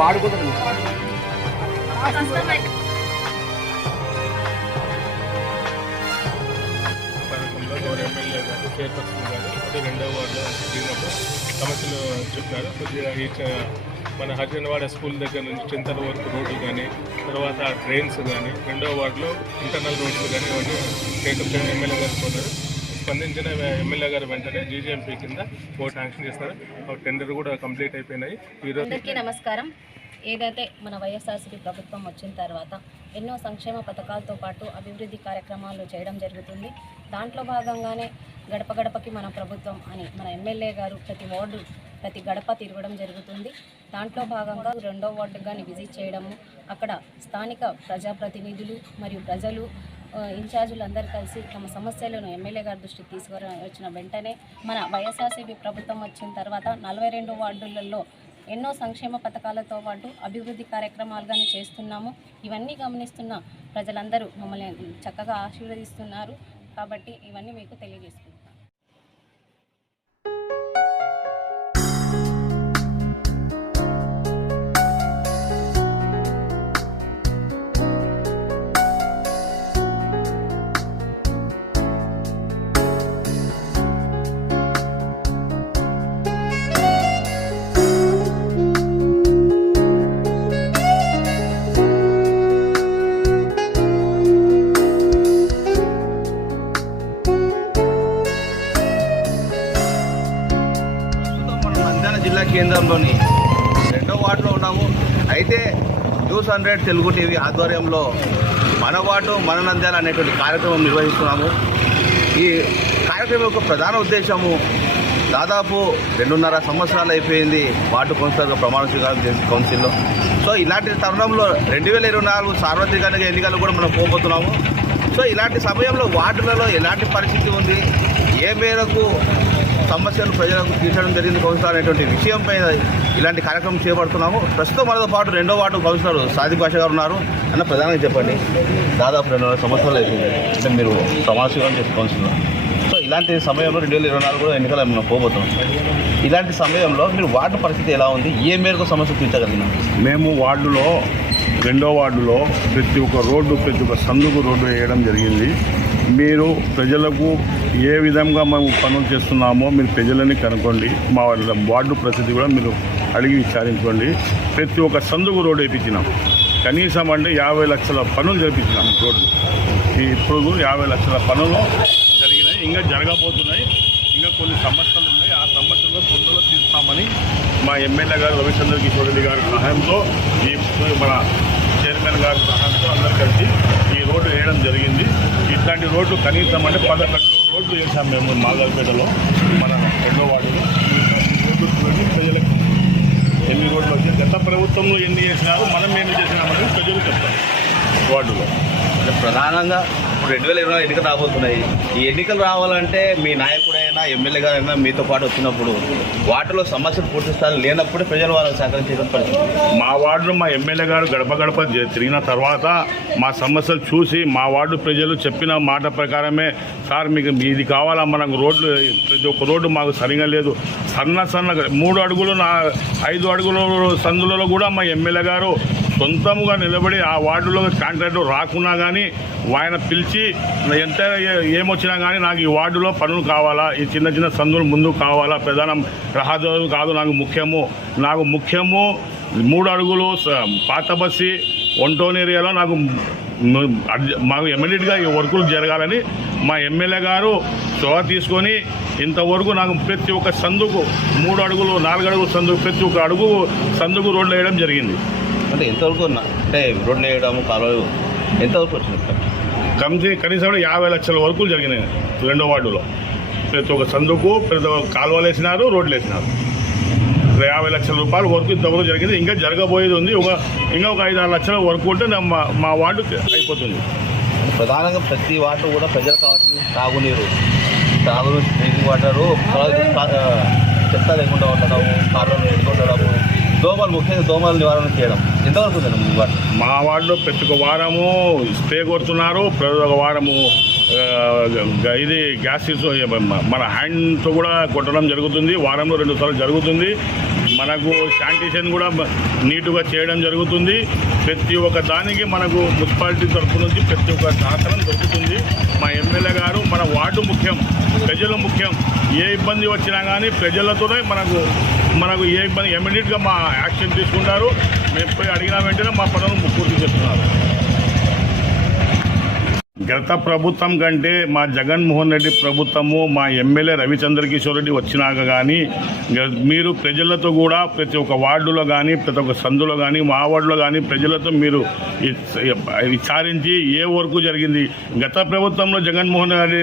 వాడుకుంటారు. గౌరవ ఎమ్మెల్యే గారు చైర్పర్సన్ గారు అదే 2వ వార్డులో దిగినప్పుడు సమస్యలు చెప్పినారు. కొద్దిగా ఈ మన హరిజనవాడ స్కూల్ దగ్గర నుంచి చింతల వరకు రోడ్లు కానీ, తర్వాత డ్రైన్స్ కానీ, 2వ వార్డులో ఇంటర్నల్ రోడ్లు కానీ ఇవన్నీ టేకప్ ఎమ్మెల్యే గారు పోతారు. స్పందించిన ఎమ్మెల్యే గారు వెంటనే జీజీఎంపీ కింద ఓటు శాంక్షన్ చేస్తారు. టెండర్ కూడా కంప్లీట్ అయిపోయినాయి. అందరికీ నమస్కారం. ఏదైతే మన వైఎస్ఆర్సీపీ ప్రభుత్వం వచ్చిన తర్వాత ఎన్నో సంక్షేమ పథకాలతో పాటు అభివృద్ధి కార్యక్రమాలు చేయడం జరుగుతుంది. దాంట్లో భాగంగానే గడప గడపకి మన ప్రభుత్వం అని మన ఎమ్మెల్యే గారు ప్రతి వార్డు ప్రతి గడప తిరగడం జరుగుతుంది. దాంట్లో భాగంగా 2వ వార్డుకు కానీ విజిట్ చేయడము, అక్కడ స్థానిక ప్రజాప్రతినిధులు మరియు ప్రజలు ఇన్ఛార్జీలు అందరూ కలిసి తమ సమస్యలను ఎమ్మెల్యే గారి దృష్టికి తీసుకువచ్చిన వెంటనే మన వైఎస్ఆర్సీపీ ప్రభుత్వం వచ్చిన తర్వాత 42 వార్డులలో ఎన్నో సంక్షేమ పథకాలతో పాటు అభివృద్ధి కార్యక్రమాలు కానీ చేస్తున్నాము. ఇవన్నీ గమనిస్తున్న ప్రజలందరూ మమ్మల్ని చక్కగా ఆశీర్వదిస్తున్నారు. కాబట్టి ఇవన్నీ మీకు తెలియజేస్తున్నాను. జిల్లా కేంద్రంలోని 2వ వార్డులో ఉన్నాము. అయితే News100 తెలుగు టీవీ ఆధ్వర్యంలో మన వార్డు మన నంద్యాల అనేటువంటి కార్యక్రమం నిర్వహిస్తున్నాము. ఈ కార్యక్రమం యొక్క ప్రధాన ఉద్దేశము దాదాపు 2.5 సంవత్సరాలు అయిపోయింది వార్డు కౌన్సిలర్గా ప్రమాణ స్వీకారం చేసి కౌన్సిల్లో. సో ఇలాంటి తరుణంలో 2024 సార్వత్రిక ఎన్నికలు కూడా మనం పోబోతున్నాము. సో ఇలాంటి సమయంలో వార్డులలో ఎలాంటి పరిస్థితి ఉంది, ఏ మేరకు సమస్యలు ప్రజలకు తీర్చడం జరిగింది కౌన్సిలర్ అనేటువంటి విషయంపై ఇలాంటి కార్యక్రమం చేపడుతున్నాము. ప్రస్తుతం మనతో పాటు 2వ వార్డు కౌన్సిలర్ సాదిక్ భాష గారు ఉన్నారు. అన్న, ప్రధానంగా చెప్పండి, దాదాపు 2.5 సంవత్సరాలు అయిపోయింది అంటే మీరు ప్రమాణ స్వీకారం చేసి కౌన్సిలర్. సో ఇలాంటి సమయంలో 2024 కూడా ఎన్నికలు మనం పోబోతున్నాం. ఇలాంటి సమయంలో మీరు వార్డు పరిస్థితి ఎలా ఉంది, ఏ మేరకు సమస్య తీర్చగలిగినాం? మేము వార్డులో 2వ వార్డులో ప్రతి ఒక్క రోడ్డు, ప్రతి ఒక్క సందుకు రోడ్డు వేయడం జరిగింది. మీరు ప్రజలకు ఏ విధంగా మేము పనులు చేస్తున్నామో మీరు ప్రజలని కనుక్కోండి. మా వార్డు పరిస్థితి కూడా మీరు అడిగి విచారించుకోండి. ప్రతి ఒక్క సందుకు రోడ్డు వేయించినాం. కనీసం అంటే 50 లక్షల పనులు జరిపించినాం రోడ్లు. ఇప్పుడు 50 లక్షల పనులు జరిగినాయి, ఇంకా జరగబోతున్నాయి. ఇంకా కొన్ని సమస్యలు ఉన్నాయి. ఆ సమస్యల్లో తొందరలో తీరుస్తామని మా ఎమ్మెల్యే గారు రవిచంద్ర కిషోర్ రెడ్డి గారి సహాయంతో, ఈ మన చైర్మన్ గారి సహాయంతో అందరూ కలిసి ఈ రోడ్డు వేయడం జరిగింది. ఇట్లాంటి రోడ్లు కనీసం అంటే 11 రోడ్లు వేసాం మేము మాగల్పేటలో మన 2వ వార్డులో. రోడ్లు చూడండి, ప్రజలకు ఎన్ని రోడ్లు వచ్చాయి, గత ప్రభుత్వంలో ఎన్ని చేసినారు, మనం ఏమి చేసినామని ప్రజలు చెప్తారు వార్డులో. అంటే ప్రధానంగా ఇప్పుడు 2024 ఎన్నికలు రాబోతున్నాయి. ఈ ఎన్నికలు రావాలంటే మీ నాయకుడైనా ఎమ్మెల్యే గారైనా మీతో పాటు వచ్చినప్పుడు వార్డులో సమస్యలు పూర్తి స్థాయిలో లేనప్పుడే ప్రజలు వాళ్ళకి సహకరించే పరిస్థితి. మా వార్డులో మా ఎమ్మెల్యే గారు గడప గడప తిరిగిన తర్వాత మా సమస్యలు చూసి మా వార్డు ప్రజలు చెప్పిన మాట ప్రకారమే, సార్ మీకు ఇది కావాలా, మనకు రోడ్లు ప్రతి ఒక్క రోడ్డు మాకు సరిగా లేదు, సన్న 3 అడుగులు 5 అడుగుల సందులలో కూడా మా ఎమ్మెల్యే గారు సొంతంగా నిలబడి ఆ వార్డులో కాంట్రాక్టర్ రాకున్నా కానీ ఆయన పిలిచి ఎంత ఏమొచ్చినా కానీ నాకు ఈ వార్డులో పనులు కావాలా, ఈ చిన్న చిన్న సందులు ముందుకు కావాలా, ప్రధాన రహదారులు కాదు నాకు ముఖ్యము 3 అడుగులు పాత బస్సి ఒంటోన్ ఏరియాలో మాకు ఇమ్మీడియట్గా ఈ వర్కులు జరగాలని మా ఎమ్మెల్యే గారు చొరవ తీసుకొని ఇంతవరకు నాకు ప్రతి ఒక్క సందుకు 3 అడుగులు 4 అడుగుల సందుకు ప్రతి ఒక్క అడుగు సందుకు రోడ్లు వేయడం జరిగింది. అంటే ఎంతవరకు అంటే రోడ్లు వేయడము కాలువలు ఎంతవరకు వచ్చింది? కనీసం 50 లక్షల వరకు జరిగినాయి 2వ వార్డులో. ప్రతి ఒక్క సందుకు ప్రతి ఒక్క కాలువలు వేసినారు, రోడ్లు వేసినారు. 50 లక్షల రూపాయల వరకు ఇంతవరకు జరిగింది. ఇంకా జరగబోయేది ఉంది. ఇంకా ఒక 5-6 లక్షల వరకు ఉంటే మా వార్డు అయిపోతుంది. ప్రధానంగా ప్రతి వార్డు కూడా ప్రజలకు కావాల్సింది తాగునీరు, డ్రింకింగ్ వాటరు, చెత్త లేకుండా ఉండడం, కాలువలు ఉండడము, దోమలు, ముఖ్యంగా దోమల నివారణ చేయడం ఎంతవరకు ఉందండి మీ వార్డు? మా వార్డులో ప్రతి ఒక్క వారము స్ప్రే కొడుతున్నారు, ప్రతి ఒక్క వారము ఇది గ్యాస్ మన హ్యాండ్తో కూడా కొట్టడం జరుగుతుంది. వారంలో 2 సార్లు జరుగుతుంది. మనకు శానిటేషన్ కూడా నీటుగా చేయడం జరుగుతుంది. ప్రతి ఒక్క దానికి మనకు మున్సిపాలిటీ తరఫు నుంచి ప్రతి ఒక్క సహకారం దొరుకుతుంది. మా ఎమ్మెల్యే గారు మన వార్డు ముఖ్యం, ప్రజలు ముఖ్యం. ఏ ఇబ్బంది వచ్చినా కానీ ప్రజలతోనే మనకు ఏ ఇబ్బంది ఇమ్మీడియట్గా మా యాక్షన్ తీసుకుంటారు. మేము పోయి అడిగిన వెంటనే మా పనులను పూర్తి చేస్తున్నారు. గత ప్రభుత్వం కంటే మా జగన్మోహన్ రెడ్డి ప్రభుత్వము, మా ఎమ్మెల్యే రవిచంద్ర కిషోర్ రెడ్డి వచ్చినాక కానీ మీరు ప్రజలతో కూడా ప్రతి ఒక్క వార్డులో కానీ ప్రతి ఒక్క సందులో కానీ మా వార్డులో కానీ ప్రజలతో మీరు విచారించి ఏ వరకు జరిగింది, గత ప్రభుత్వంలో జగన్మోహన్ రెడ్డి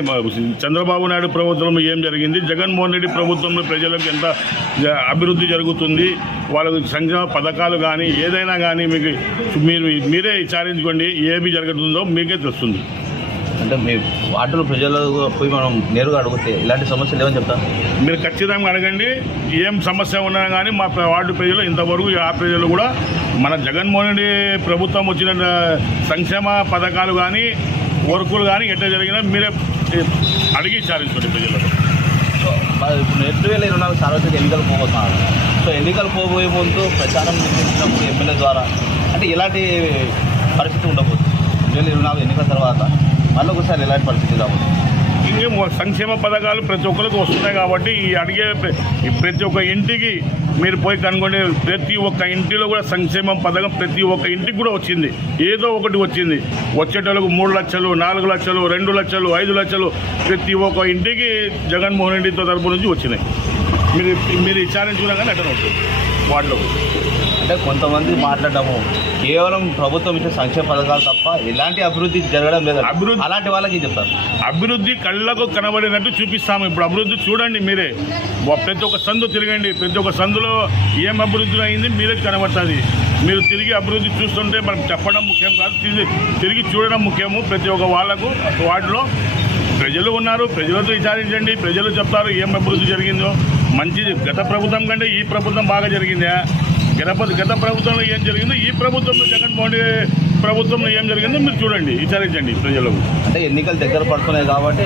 చంద్రబాబు నాయుడు ప్రభుత్వంలో ఏం జరిగింది, జగన్మోహన్ రెడ్డి ప్రభుత్వంలో ప్రజలకు ఎంత అభివృద్ధి జరుగుతుంది, వాళ్ళకు సంక్షేమ పథకాలు కానీ ఏదైనా కానీ మీరే విచారించుకోండి. ఏమి జరుగుతుందో మీకే తెలుస్తుంది. అంటే మీ వార్డులో ప్రజలకు పోయి మనం నేరుగా అడిగితే ఇలాంటి సమస్యలు ఏమని చెప్తారు? మీరు ఖచ్చితంగా అడగండి. ఏం సమస్య ఉన్నా కానీ మా వార్డు ప్రజలు ఇంతవరకు ఆ ప్రజలు కూడా మన జగన్మోహన్ రెడ్డి ప్రభుత్వం వచ్చిన సంక్షేమ పథకాలు కానీ వర్కులు కానీ ఎట్లా జరిగినా మీరే అడిగి విచారించండి ప్రజలకు. సో ఇప్పుడు 2024 సార్వత్రిక ఎన్నికలు పోబోతున్నారు. సో ఎన్నికలు పోబోయే ముందు ప్రచారం నిర్వహించినప్పుడు ఎమ్మెల్యే ద్వారా అంటే ఎలాంటి పరిస్థితి ఉండబోతుంది? 2024 ఎన్నికల తర్వాత మళ్ళీ ఒకసారి ఎలాంటి పరిస్థితి రాబోతుంది? ఇంకేం సంక్షేమ పథకాలు ప్రతి ఒక్కరికి వస్తున్నాయి కాబట్టి ఈ అడిగే ప్రతి ఒక్క ఇంటికి మీరు పోయి కనుగొని ప్రతి ఒక్క ఇంటిలో కూడా సంక్షేమ పథకం ప్రతి ఒక్క ఇంటికి కూడా వచ్చింది. ఏదో ఒకటి వచ్చింది. వచ్చేటోళ్ళకు 3 లక్షలు, 4 లక్షలు, 2 లక్షలు, 5 లక్షలు ప్రతి ఒక్క ఇంటికి జగన్మోహన్ రెడ్డితో తరపు నుంచి వచ్చినాయి. మీరు విచారించుకున్నా కానీ అట్లా ఉంటుంది వాటిలో. అంటే కొంతమంది మాట్లాడము కేవలం ప్రభుత్వం ఇచ్చే సంక్షేమ పథకాలు తప్ప ఎలాంటి అభివృద్ధి జరగడం లేదు. అభివృద్ధి అలాంటి వాళ్ళకి చెప్తారు. అభివృద్ధి కళ్ళకు కనబడినట్టు చూపిస్తాము. ఇప్పుడు అభివృద్ధి చూడండి మీరే. ప్రతి ఒక్క సందు తిరగండి. ప్రతి ఒక్క సందులో ఏం అభివృద్ధి అయింది మీరే కనబడుతుంది. మీరు తిరిగి అభివృద్ధి చూస్తుంటే మనం చెప్పడం ముఖ్యం కాదు, తిరిగి చూడడం ముఖ్యము. ప్రతి ఒక్క వాళ్ళకు వార్డులో ప్రజలు ఉన్నారు. ప్రజలతో విచారించండి. ప్రజలు చెప్తారు ఏం అభివృద్ధి జరిగిందో. మంచిది గత ప్రభుత్వం కంటే ఈ ప్రభుత్వం బాగా జరిగిందా, గత ప్రభుత్వంలో ఏం జరిగిందో ఈ ప్రభుత్వంలో జగన్మోహన్ రెడ్డి ప్రభుత్వంలో ఏం జరిగిందో మీరు చూడండి, విచారించండి ప్రజలకు. అంటే ఎన్నికలు దగ్గర పడుతున్నాయి కాబట్టి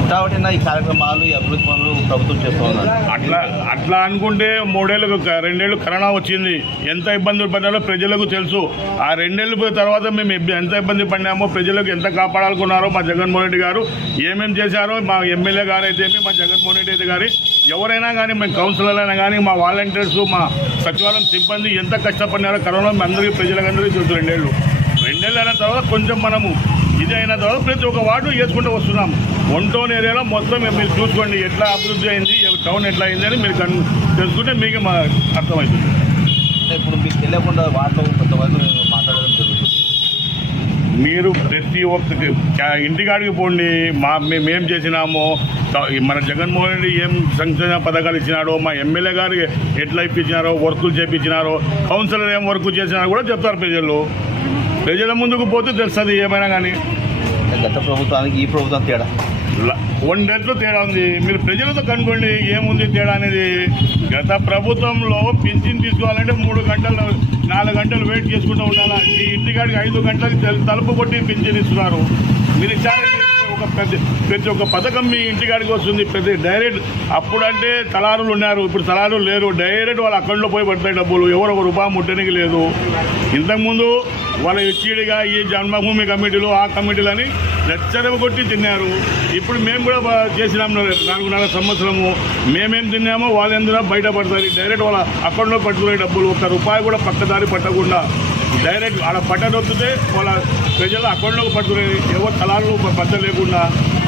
హుటాహుటిన ఈ కార్యక్రమాలు, ఈ అభివృద్ధి పనులు ప్రభుత్వం చేస్తూ ఉన్నారు. అట్లా అనుకుంటే 2 ఏళ్ళు కరోనా వచ్చింది. ఎంత ఇబ్బందులు పడ్డారో ప్రజలకు తెలుసు. ఆ 2 ఏళ్ళ తర్వాత మేము ఎంత ఇబ్బంది పడినామో, ప్రజలకు ఎంత కాపాడాలనుకున్నారో మా జగన్మోహన్ రెడ్డి గారు ఏమేమి చేశారో, మా ఎమ్మెల్యే గారు అయితే మా జగన్మోహన్ రెడ్డి గారి ఎవరైనా కానీ, మేము కౌన్సిలర్ అయినా కానీ, మా వాలంటీర్స్, మా సచివాలయం సిబ్బంది ఎంత కష్టపడినారో కరోనా అందరికీ ప్రజలందరికీ తెలుసు. 2 ఏళ్ళు అయిన తర్వాత కొంచెం మనము ఇది అయిన తర్వాత ప్రతి ఒక్క వార్డు వేసుకుంటూ వస్తున్నాం. 1 టౌన్ ఏరియాలో మొత్తం మీరు చూసుకోండి ఎట్లా అభివృద్ధి అయింది, టౌన్ ఎట్లా అయింది అని మీరు తెలుసుకుంటే మీకు అర్థమవుతుంది. అంటే ఇప్పుడు మీకు తెలియకుండా వార్డులో కొంతమంది మాట్లాడడం జరుగుతుంది. మీరు ప్రతి ఒక్క ఇంటికాడికి పోండి. మేమేం చేసినామో, మన జగన్మోహన్ రెడ్డి ఏం సంక్షేమ పథకాలు ఇచ్చినాడో, మా ఎమ్మెల్యే గారు ఎట్లా ఇప్పించినారో, వర్కులు చేయించినారో, కౌన్సిలర్ ఏం వర్క్ చేసినారో కూడా చెప్తారు ప్రజల ముందుకు పోతే తెలుస్తుంది ఏమైనా కానీ. గత ప్రభుత్వానికి ఈ ప్రభుత్వం తేడా 1 రెట్లు తేడా ఉంది. మీరు ప్రజలతో కనుక్కోండి ఏముంది తేడా అనేది. గత ప్రభుత్వంలో పింఛన్ తీసుకోవాలంటే 3 గంటలు 4 గంటలు వెయిట్ చేసుకుంటూ ఉండాలి. మీ ఇంటికాడికి 5 గంటలకు తలుపు కొట్టి పింఛన్ ఇస్తున్నారు. మీరు ప్రతి ఒక్క పథకం మీ ఇంటికాడికి వస్తుంది. డైరెక్ట్ అప్పుడంటే తలారులు ఉన్నారు, ఇప్పుడు తలారులు లేరు. డైరెక్ట్ వాళ్ళ అకౌంట్లో పోయి పడతాయి డబ్బులు. ఎవరు 1 రూపాయి ముట్టడానికి లేదు. ఇంతకుముందు వాళ్ళ ఇచ్చిడిగా ఈ జన్మభూమి కమిటీలు, ఆ కమిటీలని లెచ్చరవ కొట్టి తిన్నారు. ఇప్పుడు మేము కూడా చేసినాం 4.5 సంవత్సరము. మేమేం తిన్నామో వాళ్ళు ఎందుకు బయటపడతారు. డైరెక్ట్ వాళ్ళ అకౌంట్లో పట్టుకునే డబ్బులు 1 రూపాయి కూడా పక్కదారి పట్టకుండా డైరెక్ట్ ఆడ పట్టదొత్తితే వాళ్ళ ప్రజల అకౌంట్లోకి పట్టుకునేది. ఎవరు తలాలు పట్ట లేకుండా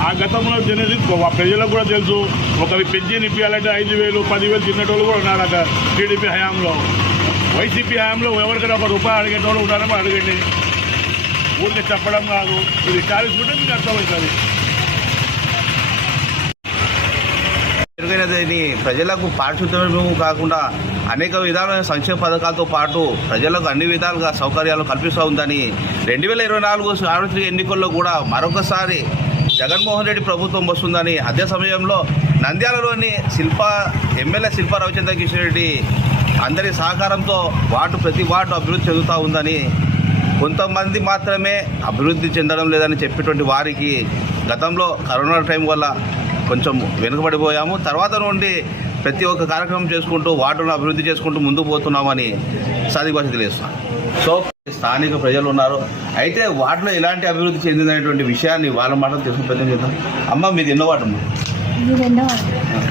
ఆ గతంలో తినేది ప్రజలకు కూడా తెలుసు. ఒకరి పెన్షన్ ఇప్పించాలంటే 5,000, 10,000 తినేటోళ్ళు కూడా ఉన్నారు అక్కడ టీడీపీ హయాంలో. వైసీపీ హయాంలో ఎవరికైనా 1 రూపాయి అడిగేటోళ్ళు ఉన్నారో అడగండి. ఊరికి చెప్పడం కాదు, ఇది విచారించుకుంటే మీకు అర్థమవుతుంది. మెరుగైనదని ప్రజలకు పారిశుద్ధ్యం కాకుండా అనేక విధాలైన సంక్షేమ పథకాలతో పాటు ప్రజలకు అన్ని విధాలుగా సౌకర్యాలు కల్పిస్తూ ఉందని 2024 సార్వత్రిక ఎన్నికల్లో కూడా మరొకసారి జగన్మోహన్ రెడ్డి ప్రభుత్వం వస్తుందని, అదే సమయంలో నంద్యాలలోని ఎమ్మెల్యే శిల్పా రవిచంద్ర కిషోర్ రెడ్డి అందరి సహకారంతో ప్రతి వార్డు అభివృద్ధి చెందుతూ ఉందని, కొంతమంది మాత్రమే అభివృద్ధి చెందడం లేదని చెప్పేటువంటి వారికి గతంలో కరోనా టైం వల్ల కొంచెం వెనుకబడిపోయాము. తర్వాత నుండి ప్రతి ఒక్క కార్యక్రమం చేసుకుంటూ వార్డును అభివృద్ధి చేసుకుంటూ ముందుకు పోతున్నామని సాదిక్ భాష తెలియజేస్తున్నాను. సో స్థానిక ప్రజలు ఉన్నారు, అయితే వార్డులో ఎలాంటి అభివృద్ధి చెందినటువంటి విషయాన్ని వాళ్ళ మాటలు తెలుసుకుని ప్రయత్నం చేద్దాం. అమ్మ మీది ఎన్నో వార్డు అమ్మా?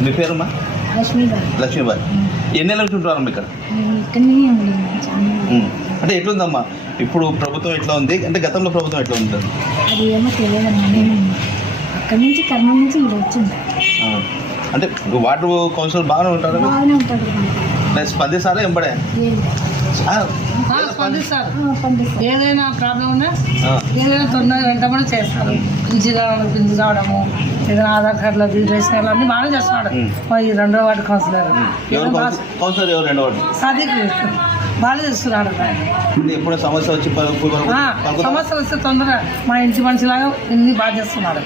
మీ పేరమ్మా? లక్ష్మీబాయి. ఎన్ని నెలల నుంచి ఉంటున్నారమ్మా ఇక్కడ? అంటే ఎట్లుందమ్మా ఇప్పుడు ప్రభుత్వం ఎట్లా ఉంది, అంటే గతంలో ప్రభుత్వం ఎట్లా ఉంటుంది? అది ఏమో తెలియదమ్మా, నేను అక్కడి నుంచి కర్నూలు నుంచి ఇక్కడ వచ్చింది. అంటే వార్డు కౌన్సిలర్ బాగానే ఉంటారు, బాగానే ఉంటుంది. స్పందిస్తారా ఎంబడే? స్పందిస్తారు. ఏదైనా ప్రాబ్లం ఉన్నా ఏదైనా తొందరగా వెంటనే చేస్తారు. పింఛన్ రావడము, ఏదైనా ఆధార్ కార్డులో రిజిస్ట్రేషన్ అన్నీ బాగానే చేస్తున్నాడు. ఈ 2వ వార్డు కౌన్సిలర్ కౌన్సిలర్ ఎవరు? 2వ వార్డు సాదిక్ బాగా చేస్తున్నాడు. ఎప్పుడు సమస్య వచ్చి సమస్యలు వస్తే తొందరగా మా ఇంటి మనిషిలాగా ఇన్ని బాగా చేస్తున్నాడు.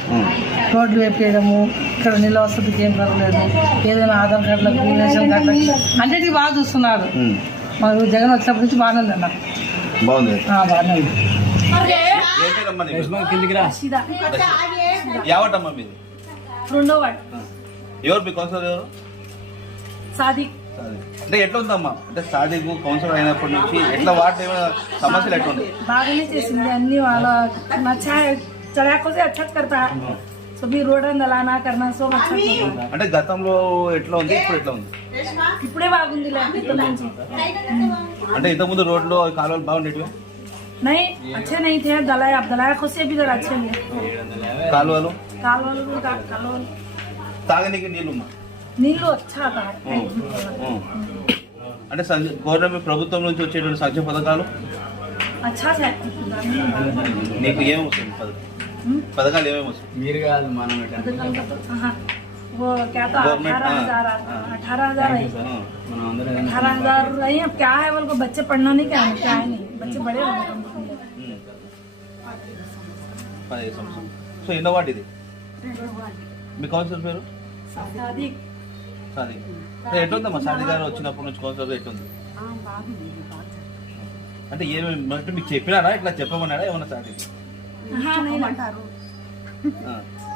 రోడ్లు వేపేయడము, ఇక్కడ నిల్వ వసతికి ఏం పర్వాలేదు, ఏదైనా ఆధార్ కార్డులకు రేషన్ కార్డులకి అన్నిటికీ బాగా చూస్తున్నాడు. మాకు జగన్ వచ్చినప్పటి నుంచి బాగానే ఉంది అన్న. బాగుంది. బాగానే ఉంది. యావటమ్మా మీది? 2వ వార్డు ఎవరు మీ కౌన్సిలర్ ఎవరు? సాదిక్. అంటే ఎట్లా ఉందమ్మా, అంటే సాదిక్ కౌన్సిలర్ అయినప్పటి నుంచి ఎట్లా వార్డు ఏమైనా సమస్యలు ఎట్లా ఉంది? బాగానే చేసింది అన్ని. వాళ్ళ నచ్చా చడాకు అచ్చా కడతా సభీ రోడ్ లానా కర్నా సో అంటే గతంలో ఎట్లా ఉంది, ఇప్పుడు ఎట్లా ఉంది? ఇప్పుడే బాగుంది. అంటే ఇంతకుముందు రోడ్లు కాలువలు బాగుండేటివి? नहीं अच्छे नहीं थे. दलाया अब दलाया खुद से भी इधर अच्छे नहीं. కాలువలు कालवाल తాగనీకి నీళ్ళుమ్మా? नीलू अच्छा था. అంటే గవర్నమెంట్ ప్రభుత్వం నుంచి వచ్చేటువంటి సంక్షేమ పథకాలు अच्छा था. నీకు ఏమేమి వస్తుంది పథకాలు ఏమేమి వస్తుంది? మీరు కాదు మనం वो क्या था 18,000 है. 18,000 रही. अब क्या है बोल को बच्चे पढ़ना नहीं, क्या है नहीं, बच्चे बड़े हो गए. సో ఎన్నో వాటి ఇది మీ కౌన్సిలర్ పేరు? सादिक. సాదిక్. ఎట్లుందమ్మా సాదిక్ గారు వచ్చినప్పటి నుంచి కౌన్సిలర్ ఎట్లుంది? అంటే ఏమేమి అంటే మీకు చెప్పినారా, ఇట్లా చెప్పమన్నారా ఏమన్నా సాదిక్?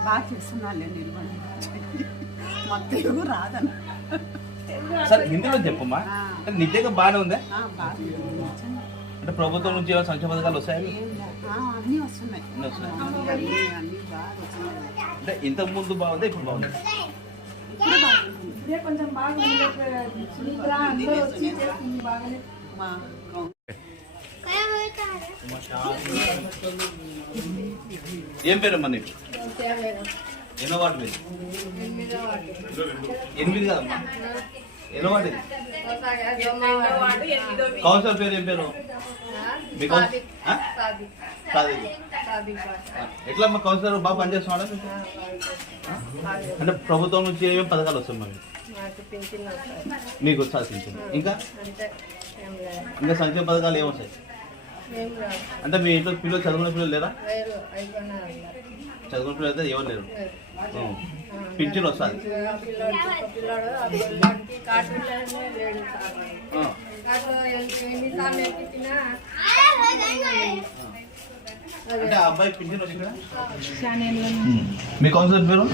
బాగా చేస్తున్నాను మాకు తెలుగు రాదన్న. సరే హిందీలో చెప్పమ్మా. నిజంగా బాగానే ఉందా? అంటే ప్రభుత్వం నుంచి ఏమైనా సంక్షేమ పథకాలు వస్తాయి? అన్నీ వస్తున్నాయి. అన్నీ అంటే ఇంతకు ముందు బాగుందా, ఇప్పుడు బాగుందా? కొంచెం బాగుంది. ఏం పేరమ్మా నీకు? ఎన్నో వార్డు పేరు? 8 కదమ్మా. ఎన్నో వార్డు ఇది? కౌన్సిలర్ పేరు ఏం పేరు? ఎట్లమ్మా కౌన్సిలర్ బాగా పనిచేస్తున్నాడా? అంటే ప్రభుత్వం నుంచి ఏమేమి పథకాలు వస్తాయి మరి మీకు? సాధించింది ఇంకా ఇంకా సంక్షేమ పథకాలు ఏమొస్తాయి? అంటే మీ ఇంట్లో పిల్లలు చదువుకునే పిల్లలు లేరా? చదువుకునే పిల్లలు అయితే ఎవరు లేరు. పింఛన్ వస్తుంది. అంటే ఆ అబ్బాయి పింఛన్ వచ్చిందా? మీ కౌన్సిలర్ పేరు?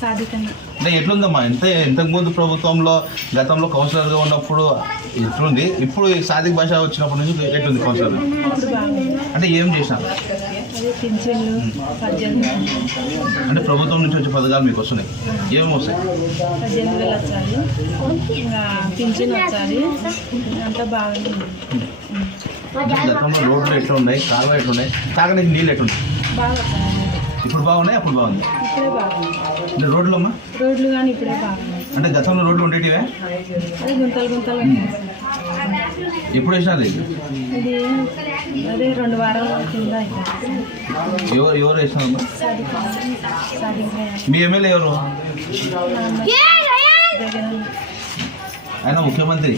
सादिक. అంటే ఎట్లుందమ్మా, ఇంతకు ముందు ప్రభుత్వంలో గతంలో కౌన్సిలర్గా ఉన్నప్పుడు ఎట్లుంది, ఇప్పుడు సాదిక్ భాష వచ్చినప్పటి నుంచి ఎట్లుంది కౌన్సిలర్? అంటే ఏం చేసినారు? అంటే ప్రభుత్వం నుంచి వచ్చే పథకాలు మీకు వస్తున్నాయి, ఏమేమి వస్తాయి? 18,000 వచ్చాయి. ఇంకా పింఛన్ వచ్చాయి. అంతా బాగుంది. గతంలో రోడ్లు ఎట్లా ఉన్నాయి, కాలువ ఎట్లున్నాయి, తాగడానికి నీళ్ళు ఎట్లున్నాయి? బాగా ఇప్పుడు బాగున్నాయి, అప్పుడు బాగుంది? ఇప్పుడే బాగుంది. అంటే రోడ్లు అమ్మా? రోడ్లు కానీ ఇప్పుడే బాగున్నాయి. అంటే గతంలో రోడ్లు ఉండేటివే? అదే గుంతలు ఎప్పుడు వేసినారు? ఇది అదే 2 వారాల కింద. ఎవరు వేసినారమ్మా? మీ ఎమ్మెల్యే ఎవరు? ఆయన ముఖ్యమంత్రి.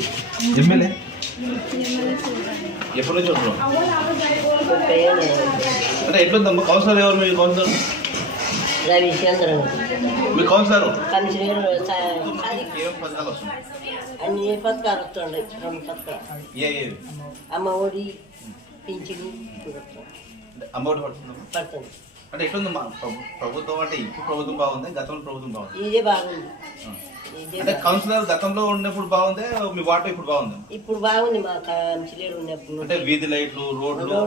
ఎమ్మెల్యే ఎప్పటి నుంచి ఉంటారు? అంటే ఎట్లుందమ్మా కౌన్సిలర్ ఎవరు? మీ కౌన్సిలర్? రవిశంకర్ మీ కౌన్సిలర్ కమిషనర్ ఏం పథకాలు వస్తున్నాయి? అన్ని పథకాలు వస్తుండే. 2 పథకాలు. అమ్మ ఒడి, పింఛను అమౌంట్ పడుతుందమ్మా? పడుతుంది. అంటే ఎట్లుంది మా ప్రభుత్వం అంటే ఇప్పుడు ప్రభుత్వం బాగుంది, గతంలో ప్రభుత్వం బాగుంది? ఇదే బాగుంది. అంటే కౌన్సిలర్ గతంలో ఉన్నప్పుడు బాగుంది, మీ వాటర్ ఇప్పుడు బాగుంది? ఇప్పుడు బాగుంది. మా కౌన్సిలర్ ఉన్నప్పుడు అంటే వీధి లైట్లు, రోడ్లు,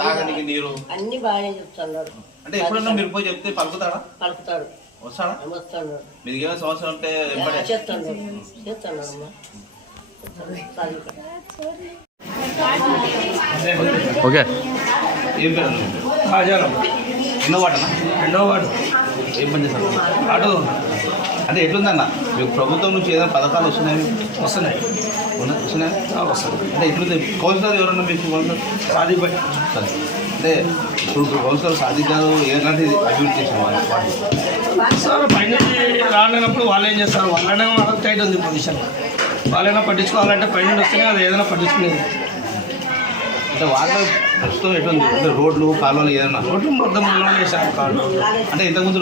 తాగడానికి నీరు అన్ని బాగానే చెప్తున్నారు. అంటే ఎప్పుడన్నా మీరు పోయి చెప్తే పలుకుతాడా? పలుకుతాడు. వస్తాడా? వస్తాడు. మీకు ఏమైనా సమస్యలు ఉంటే చేస్తాడు. ఓకే. ఏం పేరు? ఎన్నో వాటనా? రెండో వాడు. ఏం పని చేస్తారు? ఆటో. అంటే ఎట్లుందన్న మీకు ప్రభుత్వం నుంచి ఏదైనా పథకాలు వస్తున్నాయి? వస్తున్నాయి. వస్తున్నాయి. అంటే ఎట్లుంది? కౌన్సిలర్ ఎవరన్నా మీకు? సాదిక్ భాయ్. అంటే ఇప్పుడు కౌన్సిలర్ సాదిక్ గారు ఎలాంటి అభివృద్ధి చేశారు వాళ్ళు? సార్ పైన రానప్పుడు వాళ్ళు ఏం చేస్తారు? వాళ్ళనే వాళ్ళకి టైట్ ఉంది పొజిషన్. వాళ్ళైనా పట్టించుకోవాలంటే పైన వస్తేనే అది ఏదైనా పట్టించుకునేది. అంటే వాళ్ళు ప్రస్తుతం ఎట్లుంది? అంటే రోడ్లు, కాలువలు ఏదైనా? రోడ్లు మొత్తం మనం వేసారు. కాళ్ళు అంటే ఇంతకుముందు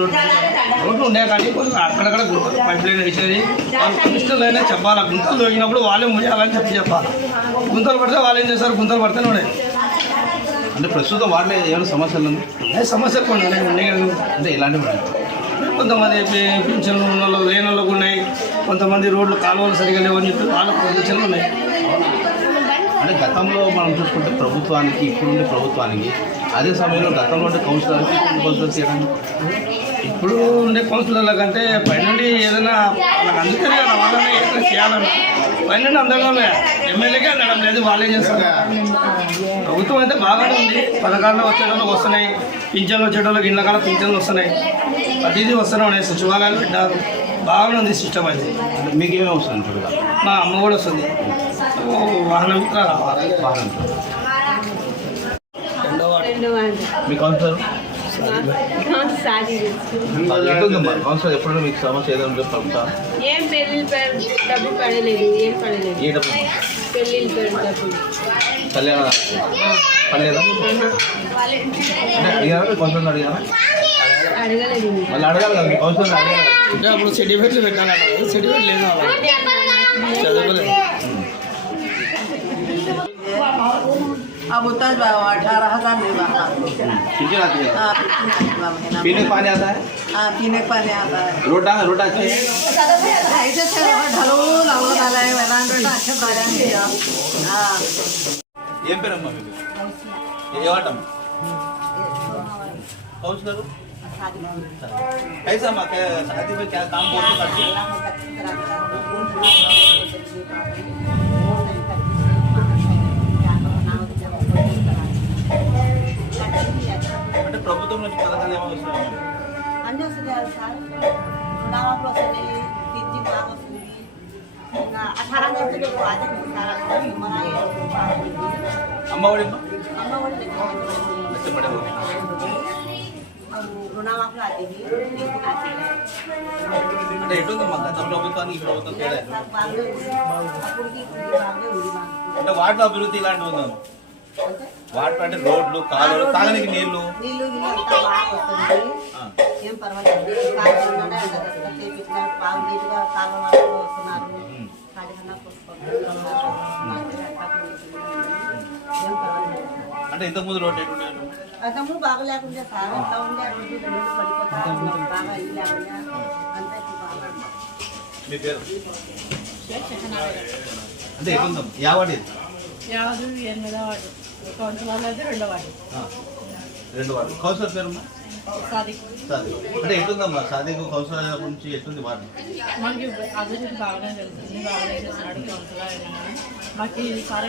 రోడ్లు ఉండే కానీ కొంచెం అక్కడక్కడ గుంతలు పైప్ లైన్ వేసేది. వాళ్ళు కమిషనర్లు అయినా చెప్పాలి. గుంతలు దొరికినప్పుడు వాళ్ళే ముయ్యాలని చెప్పాలి. గుంతలు పడితే వాళ్ళు ఏం చేస్తారు? గుంతలు పడితేనే ఉన్నాయి. అంటే ప్రస్తుతం వాళ్ళే ఏమైనా సమస్యలు ఉంది? సమస్యలు కొన్ని ఉన్నాయి. అంటే ఇలాంటివి ఉన్నాయి. కొంతమంది పింఛన్లు ఉన్న వాళ్ళు, లేని వాళ్ళకు ఉన్నాయి. కొంతమంది రోడ్లు కాలువలు సరిగా లేవని చెప్పి వాళ్ళకు పొజిషన్లు ఉన్నాయి. అంటే గతంలో మనం చూసుకుంటే ప్రభుత్వానికి, ఇప్పుడుండే ప్రభుత్వానికి, అదే సమయంలో గతంలో ఉండే కౌన్సిలర్కి కౌన్సిలర్ చేయడానికి, ఇప్పుడు ఉండే కౌన్సిలర్ల కంటే పైనుండి ఏదైనా వాళ్ళకి అందుకనే కదా వాళ్ళని ఏదైనా చేయాలని పైనుండి అందరిలోనే ఎమ్మెల్యేకే అనడం లేదు. వాళ్ళేం చేస్తారు? ప్రభుత్వం అయితే బాగానే ఉంది. పథకాల్లో వచ్చేటోళ్ళకి వస్తున్నాయి. పింఛన్లు వచ్చేటోళ్ళకి ఇళ్ళ కాడ పింఛన్లు వస్తున్నాయి. ప్రతిదీ వస్తూనే ఉన్నాయి. సచివాలయాలు పెట్టారు. బాగానే ఉంది సిస్టమ్ అయితే. మీకు ఏమేమి వస్తుంది? ఇప్పుడు మా అమ్మ కూడా వస్తుంది. వాహనం మిత్ర రావాలి. మీ కౌన్సిలర్ కౌన్సిలర్ ఎప్పుడు మీకు సమస్య ఏదైనా పలుకుతా? ఏం పెళ్ళిళ్ళ పేరు డబ్బు పడలేదు. ఏం పడలేదు. ఏ డబ్బు? పెళ్ళిళ్ళ పేరు డబ్బులు కళ్యాణ పడలేదా? అంటే అడిగారా? కౌన్సిలర్ అడిగారా? అడగలేదు. మళ్ళీ అడగాలి కదా, మీ కౌన్సిలర్ అడగాలి. అంటే అప్పుడు సర్టిఫికెట్లు పెట్టాలన్నారు. సర్టిఫికెట్ లేదు. చదవలేదు. अब उतना 18,000 नहीं बना। పింఛన్ आती है? हाँ, महीना। पीने का पानी आता है? हाँ, पीने का पानी आता है। रोटा अच्छी है? ऐसे से ढलो लगो डाला है वैलान रोटा अच्छा बड़ा नहीं है। हाँ। ఏం పేరమ్మా మీకు? ఏ వాటం? కౌన్సిలర్ कैसा माँ शादी में क्या काम करती? అంటే ప్రభుత్వం నుంచి పథకాలు ఏమైనా వస్తున్నాయి? అన్నీ వస్తున్నాయి సార్. నామకు వస్తుంది, పిచ్చి బాగా వస్తుంది. 18,000 रुपये आ जाते सारा हमारा ये అమ్మఒడి अम्मा अच्छा बड़े हो अब రుణమాఫీ आती है लेकिन आती है అంటే ఎటుందమ్మా గత ప్రభుత్వానికి ఈ ప్రభుత్వం తేడా? అప్పటికి బాగా ఉంది అంటే వాటర్ అభివృద్ధి ఇలాంటివి ఉందమ్మా? వాటర్ అంటే రోడ్లు, కాలువలు, తాగడానికి నీళ్లు నీళ్ళు అంతా బాగా వస్తుంది. ఏం పర్వాలేదు. కాలువలోనే చేపించినారు. బాగా నీట్గా కాలువ వస్తున్నారు. కాలికన్నా ఏం పర్వాలేదు. అంటే ఇంతకుముందు రోడ్ ఎటు ఉండేది? అంతకుముందు బాగా లేకుండా సార్ ఎట్లా ఉండే ఆ రోజు పిల్లలు పడిపోతారు. బాగా ఇల్లు లేకుండా అంతా ఇప్పుడు బాగా. మీ పేరు? అంటే ఎటుందమ్మా? యావాడి యాభై 8వ వార్డు. కౌన్సిలర్ అయితే 2వ వార్డు. 2 వార్డు. కౌన్సిలర్ పేరుమ్మా? సాదిక్. అంటే ఎటుందమ్మా సాదిక్ కౌన్సిలర్ అయినప్పటి నుంచి ఎటుంది వార్డు? మనకి అభివృద్ధి బాగానే జరుగుతుంది. బాగానే చేస్తున్నాడు కౌన్సిలర్ అయినా కానీ మాకు ఈసారి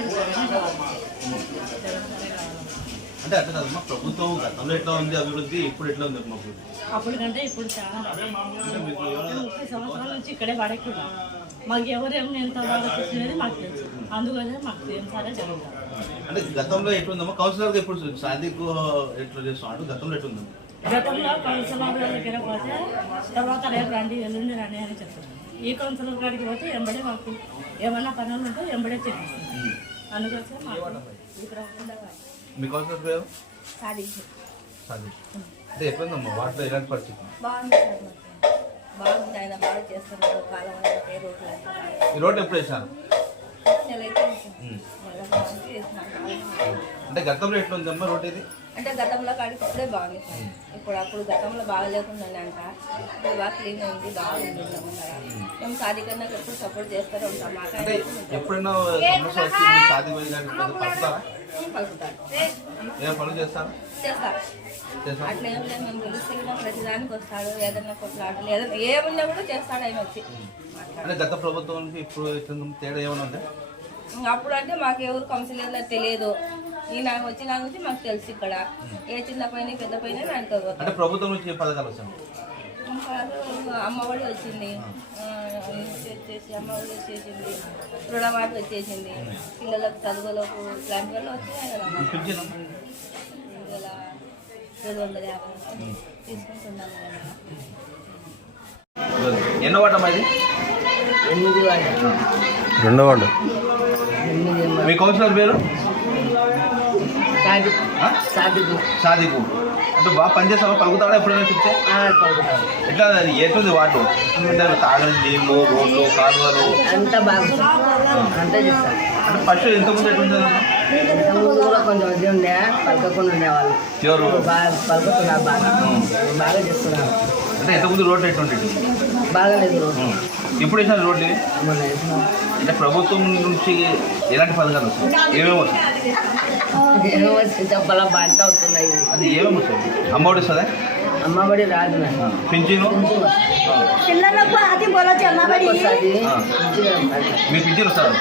అంటే అట్లా కదమ్మా, ప్రభుత్వం గతంలో ఎట్లా ఉంది అభివృద్ధి, ఇప్పుడు ఎట్లా ఉంది అభివృద్ధి? అప్పుడు కంటే ఇప్పుడు చాలా అంటే మీకు 30 సంవత్సరాల నుంచి ఇక్కడే వాడేకుండా మాకు ఎవరేమో ఎంత బాగా చూసినది మాకు తెలుసు. అందువల్ల మాకు ఏం సరే జరుగుతుంది. అంటే గతంలో ఎట్లుందమ్మా? కౌన్సిలర్గా ఎప్పుడు సాదిక్ ఎట్లా చేస్తున్నాడు? గతంలో ఎట్లుందమ్మా? గతంలో కౌన్సిలర్ దగ్గర పోతే తర్వాత రేపు రండి, ఎల్లుండి రండి అని చెప్తారు. ఈ కౌన్సిలర్ గారికి పోతే ఎంబడే మాకు ఏమైనా పనులు ఉంటే ఎంబడే చేపిస్తుంది. అందుకోసం మాకు ఇక్కడ ఉండేవాళ్ళు. మీ కౌన్సిలర్ పేరు? సాదిక్. అంటే ఎట్లుందమ్మా వాటిలో ఎలాంటి పరిస్థితి? బాగుంది సార్. బాగుంది. ఆయన బాగా చేస్తున్నారు. కాలం ఈ రోడ్లు ఈ రోడ్డు ఎప్పుడు వేసారు? నెల అయితే ఉంటుంది. నెల మంది వేసినాం. అంటే గతంలో ఎట్లుందమ్మా రోడ్ ఇది? అంటే గతంలో కాడికి ఇప్పుడే బాగుంది సార్. అప్పుడు గతంలో బాగా లేకుండా అంట ఇప్పుడు బాగా క్లీన్ అయింది, బాగుంది. మేము సాధికన్నా ఎప్పుడు సపోర్ట్ చేస్తూనే ఉంటాం. మా అంటే ఎప్పుడైనా సమస్య వచ్చి సాధి పలుకుతారా? పలుకుతారు, ఏమైనా పనులు చేస్తారా? చేస్తారు. అట్లా ఏం లేదు, మేము గెలిస్తే ప్రతిదానికి వస్తాడు. ఏదన్నా కొట్లాటలు ఏదైనా ఏమున్నా కూడా చేస్తాడు ఆయన వచ్చి. అంటే గత ప్రభుత్వానికి ఇప్పుడు తేడా ఏమైనా ఉందా? అప్పుడు అంటే మాకు ఎవరు కౌన్సిలర్లో తెలియదు. ఈయన వచ్చిన నుంచి మాకు తెలుసు. ఇక్కడ ఏ చిన్న పైన పెద్ద పైన ఆయనతో అంటే ప్రభుత్వం నుంచి పథకాలు వస్తాయి. అమ్మఒడి వచ్చింది, వచ్చేసి అమ్మఒడి వచ్చేసింది, రుణమాఫీ వచ్చేసింది, పిల్లలకు చదువులకు ఇలాంటి వల్ల వచ్చినాయి కదా. 750 తీసుకుంటున్నాము కదా. ఎన్నో వాటమ్మా ఇది? 8 వాడు. 2వ వార్డు. మీ కౌన్సిలర్ పేరు? సాదికు. అంటే బాగా పనిచేస్తావా? పలుకుతాడా ఎప్పుడైనా చెప్తే? ఎట్లా ఎట్లుంది వార్డు? అంటే తాగని నీళ్ళు, రోడ్లు, కాలువలు అంతా బాగుంది, అంతా చేస్తాం. అంటే ఫస్ట్ ఎంతమంది ఎట్లుంది? ఇంతకుముందు కూడా కొంచెం అది ఉండే, పలకకుండా ఉండేవాళ్ళు. ఎవరు బాగా పలుకుతున్నారు, బాగా చేస్తున్నారు. అంటే ఎంతమంది రోడ్లు ఎట్లుండేది? బాగాలేదు రోడ్డు. ఇప్పుడు వేసిన రోడ్లు మొన్న వేసినాం. అంటే ప్రభుత్వం నుంచి ఎలాంటి పథకాలు వస్తాయి? ఏమేమి వస్తాయి? ఏమో చెప్పాలా, బాగా అవుతున్నాయి. అది ఏమేమి వస్తాయి? అమ్మఒడి వస్తుందా? అమ్మఒడి రాదు, పింఛను పిల్లలకు అది బోలొచ్చి అమ్మఒడి వస్తుంది. మీ పింఛను వస్తుంది?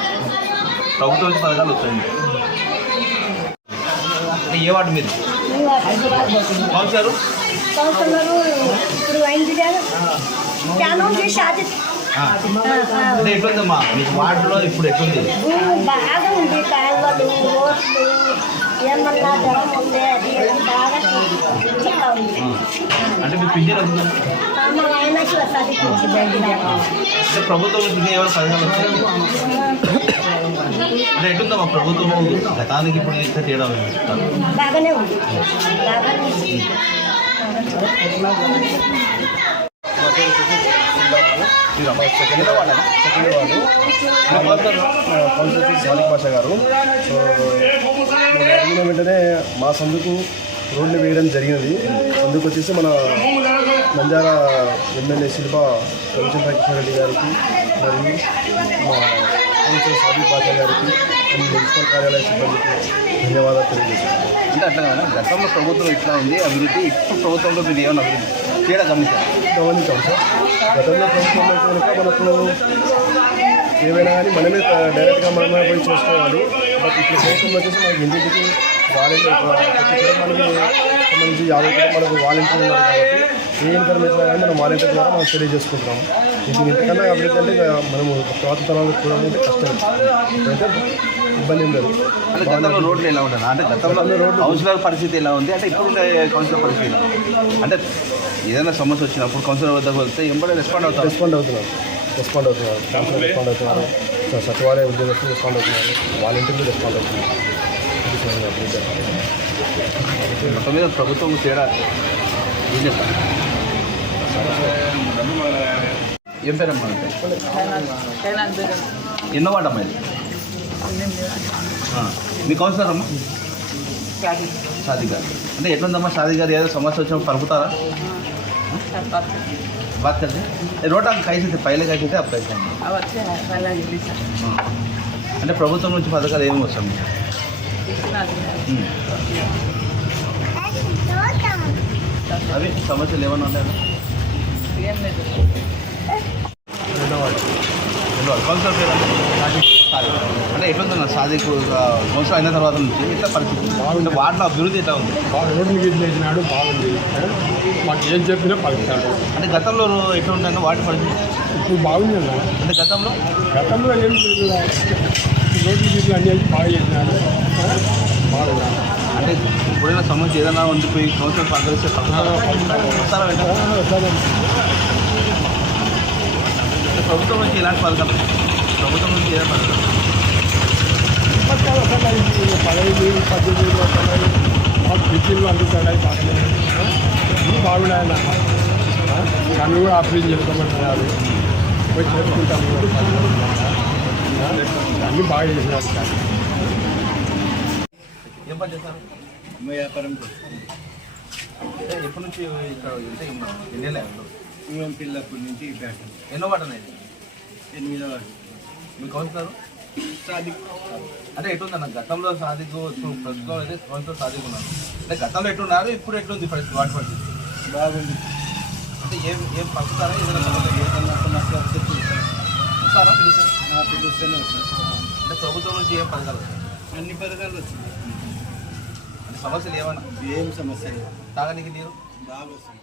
ప్రభుత్వం నుంచి పథకాలు వస్తాయి. అంటే ఏ వార్డు మీరు కౌన్సిలరు? ఇప్పుడు అయింది అంటే ఎట్లుందమ్మా మీకు వార్డులో ఇప్పుడు ఎట్లుంది? బాగా ఉంది. కాలువలు, రోడ్లు, ఏమన్నా జ్వరం ఉండే అది బాగా చెప్తా ఉంది. అంటే మీ పింఛన్ వస్తుంది? మా ఆయనకి వస్తుంది. అంటే ప్రభుత్వం నుంచి ఏమైనా పథకాలు వస్తాయి? అంటే ఎట్లుందమ్మా ప్రభుత్వం గతానికి ఇప్పుడు ఇంత తేడా ఉంది? బాగానే ఉంది, బాగానే ఉంది. సెకండ్ వార్డు కౌన్సిలర్ సాలిక్ భాష గారు. సో మేము అడిగిన వెంటనే మా సందుకు రోడ్లు వేయడం జరిగినది. అందుకు వచ్చేసి మన నంద్యాల ఎమ్మెల్యే శిల్ప రవిచంద్ర కిషన్ రెడ్డి గారికి మరియు మా కౌన్సిలర్ సాలిక్ భాష గారికి అండ్ మున్సిపల్ కార్యాలయ సిబ్బందికి ధన్యవాదాలు తెలియజేస్తున్నాను. అంటే అట్లా కదా, గతంలో ప్రభుత్వం ఇట్లా ఉంది అభివృద్ధి, ఇప్పుడు ప్రభుత్వంలో మీరు ఏమైనా అభివృద్ధి తేడా గమనించాం సార్. గతంలో ప్రభుత్వంలో కనుక మనకు ఏవైనా కానీ మనమే డైరెక్ట్గా మనమే పోయి చేసుకోవాలి. బట్ ఇప్పుడు ప్రభుత్వం వచ్చేసి మనకి ఇంటికి వాలంటీర్ మనకి సంబంధించి 50 కూడా మనకు వాలంటీర్ ఉన్నారు కాబట్టి ఏ ఇన్ఫర్మేషన్ కానీ మనం వాలంటీర్ ద్వారా మనం తెలియజేసుకుంటాము. ఇది ఇంతకన్నా అభివృద్ధి అంటే మనము పాత తరాలు చూడాలంటే కష్టం, అయితే ఇబ్బంది ఏం లేదు. అంటే గతంలో రోడ్లు ఎలా ఉంటుంది? అంటే గతంలో రోడ్లు కౌన్సిలర్ పరిస్థితి ఎలా ఉంది, అంటే ఇప్పుడు కౌన్సిలర్ పరిస్థితి ఎలా? అంటే ఏదైనా సమస్య వచ్చినప్పుడు కౌన్సిలర్ వద్దకు వెళ్తే ఎంబడే రెస్పాండ్ అవుతున్నారు. కౌన్సిలర్ రెస్పాండ్ అవుతున్నారు, సచివాలయ ఉద్యోగస్తులు రెస్పాండ్ అవుతున్నారు, వాలంటీర్లు రెస్పాండ్ అవుతున్నారు. మొత్తం మీద ప్రభుత్వం తేడా ఏం చెప్తారు? ఏం పేరమ్మా? ఎన్నో వాట అమ్మా ఇది? మీ కౌన్సిలర్ అమ్మా షాదీ గారు. అంటే ఎట్లుందమ్మా షాదీ గారు? ఏదో సమస్య వచ్చినప్పుడు పలుకుతారా? बात करते हैं रोड आप कैसे थे पहले कैसे थे अब कैसे అంటే ప్రభుత్వం నుంచి పథకాలు ఏమి వస్తుంది? అవి సమస్యలు ఏమన్నా ఉంటాయా? కౌన్సిలర్ పేరు అంటే ఎట్లుందన్న సాధికు కౌన్సిలర్ అయిన తర్వాత నుంచి ఇట్లా పరిస్థితి బాగుంది. వాటిలో అభివృద్ధి ఎట్లా ఉంది? రోడ్లు వేసినాడు, బాగుంది. మాకు ఏం చెప్పినా పలుకుతాడు. అంటే గతంలో ఎట్లా ఉంటాయన్న వాటి పరిస్థితి ఇప్పుడు బాగుంది. అంటే గతంలో ఏం రోడ్లు గీట్లు అన్నీ బాగా చేసినాడు, బాగుంది. అంటే ఇప్పుడైనా సమస్య ఏదైనా ఉండిపోయి కౌన్సిలర్ పలకరిస్తే ప్రభుత్వం నుంచి ఎలాంటి పథకాలు? ప్రభుత్వం నుంచి ఏదైనా పథకాలు 15 బ్రిడ్జిలు అందుతున్నాయి, బాగున్నాయన్న. దాన్ని కూడా ఆపరేషన్ చేసుకోమంటున్నారు, పోయి చేసుకుంటాము. అన్ని బాగా చేసినారు సార్. ఏం పని చేస్తారు? వ్యాపారం ఎప్పటి నుంచి ఇక్కడ వెళ్తే ఎన్నేళ్ళ పిల్లప్పటి నుంచి ఎన్నో వాట అనేది 8వ వార్డు మీ కౌన్సిలర్ సాదిక్. అంటే ఎట్లుందన్న గతంలో సాధికు ప్రస్తుతం అయితే కౌన్సిలర్ సాధికున్నాను అంటే గతంలో ఎట్లున్నారు ఇప్పుడు ఎట్లుంది పరిస్థితి వాటి పరిస్థితి బాగుంది. అంటే ఏం పంచుతారా ఏదైనా ఏదన్నా సమస్య వస్తే చూస్తారా పిలుస్తారు పిలుస్తూనే వస్తారు. అంటే ప్రభుత్వం నుంచి ఏం పథకాలు వస్తాయి అన్ని పథకాలు వచ్చింది. అంటే సమస్యలు ఏమన్నా ఏం సమస్య లేదు. తాగడానికి నీరు బాగా వస్తుంది.